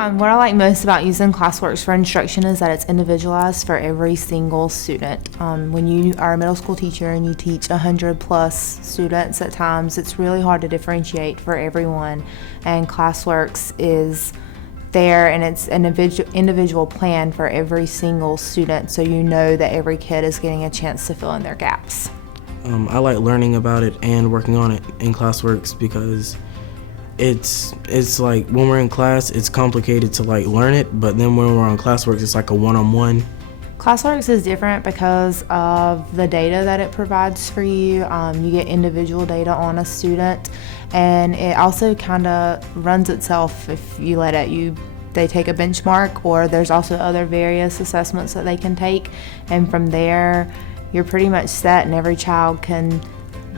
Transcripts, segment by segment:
What I like most about using ClassWorks for instruction is that it's individualized for every single student. When you are a middle school teacher and you teach 100+ students at times, it's really hard to differentiate for everyone, and ClassWorks is there and it's an individual plan for every single student, so you know that every kid is getting a chance to fill in their gaps. I like learning about it and working on it in ClassWorks because it's like when we're in class, it's complicated to like learn it, but then when we're on ClassWorks, it's like a one-on-one. ClassWorks is different because of the data that it provides for you. You get individual data on a student, and it also kind of runs itself if you let it. They take a benchmark, or there's also other various assessments that they can take, and from there you're pretty much set, and every child can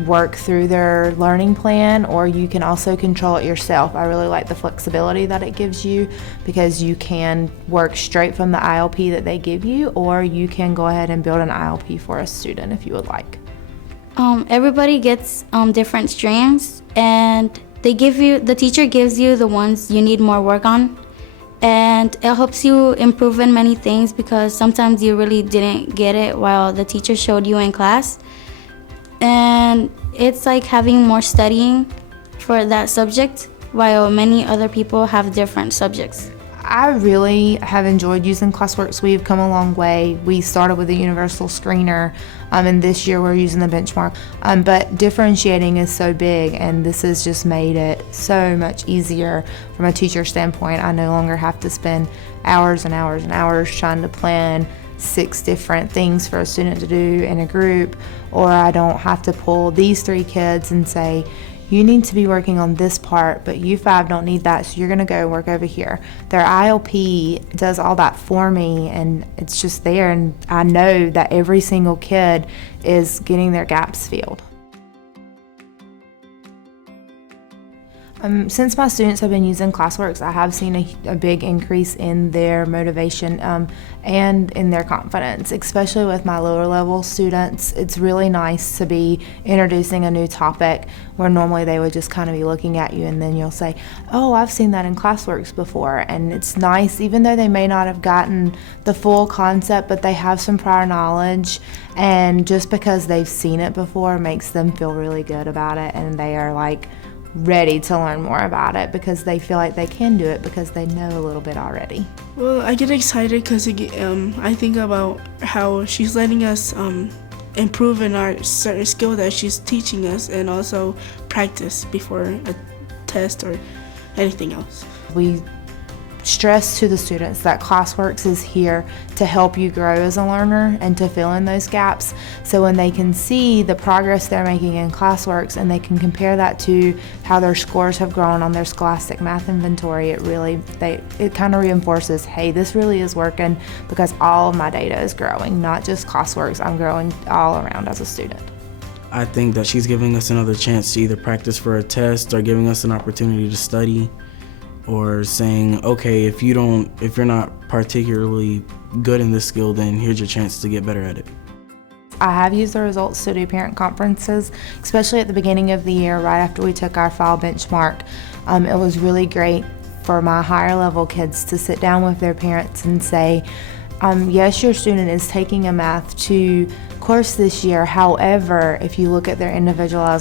work through their learning plan, or you can also control it yourself. I really like the flexibility that it gives you because you can work straight from the ILP that they give you, or you can go ahead and build an ILP for a student if you would like. Everybody gets different strengths, and the teacher gives you the ones you need more work on, and it helps you improve in many things because sometimes you really didn't get it while the teacher showed you in class. And it's like having more studying for that subject while many other people have different subjects. I really have enjoyed using ClassWorks. We've come a long way. We started with a universal screener, and this year we're using the benchmark. But differentiating is so big, and this has just made it so much easier from a teacher standpoint. I no longer have to spend hours and hours and hours trying to plan 6 different things for a student to do in a group, or I don't have to pull these 3 kids and say, you need to be working on this part, but you 5 don't need that, so you're gonna go work over here. Their ILP does all that for me, and it's just there, and I know that every single kid is getting their gaps filled. Since my students have been using ClassWorks, I have seen a big increase in their motivation and in their confidence, especially with my lower level students. It's really nice to be introducing a new topic where normally they would just kind of be looking at you, and then you'll say, oh, I've seen that in ClassWorks before. And it's nice, even though they may not have gotten the full concept, but they have some prior knowledge, and just because they've seen it before makes them feel really good about it, and they are like ready to learn more about it because they feel like they can do it because they know a little bit already. Well, I get excited because I think about how she's letting us improve in our certain skill that she's teaching us, and also practice before a test or anything else. We stress to the students that ClassWorks is here to help you grow as a learner and to fill in those gaps. So when they can see the progress they're making in ClassWorks and they can compare that to how their scores have grown on their Scholastic Math Inventory, it kind of reinforces, hey, this really is working because all of my data is growing, not just ClassWorks. I'm growing all around as a student. I think that she's giving us another chance to either practice for a test or giving us an opportunity to study, or saying, okay, if you're not particularly good in this skill, then here's your chance to get better at it. I have used the results to do parent conferences, especially at the beginning of the year, right after we took our fall benchmark. It was really great for my higher level kids to sit down with their parents and say, yes, your student is taking a Math 2 course this year. However, if you look at their individualized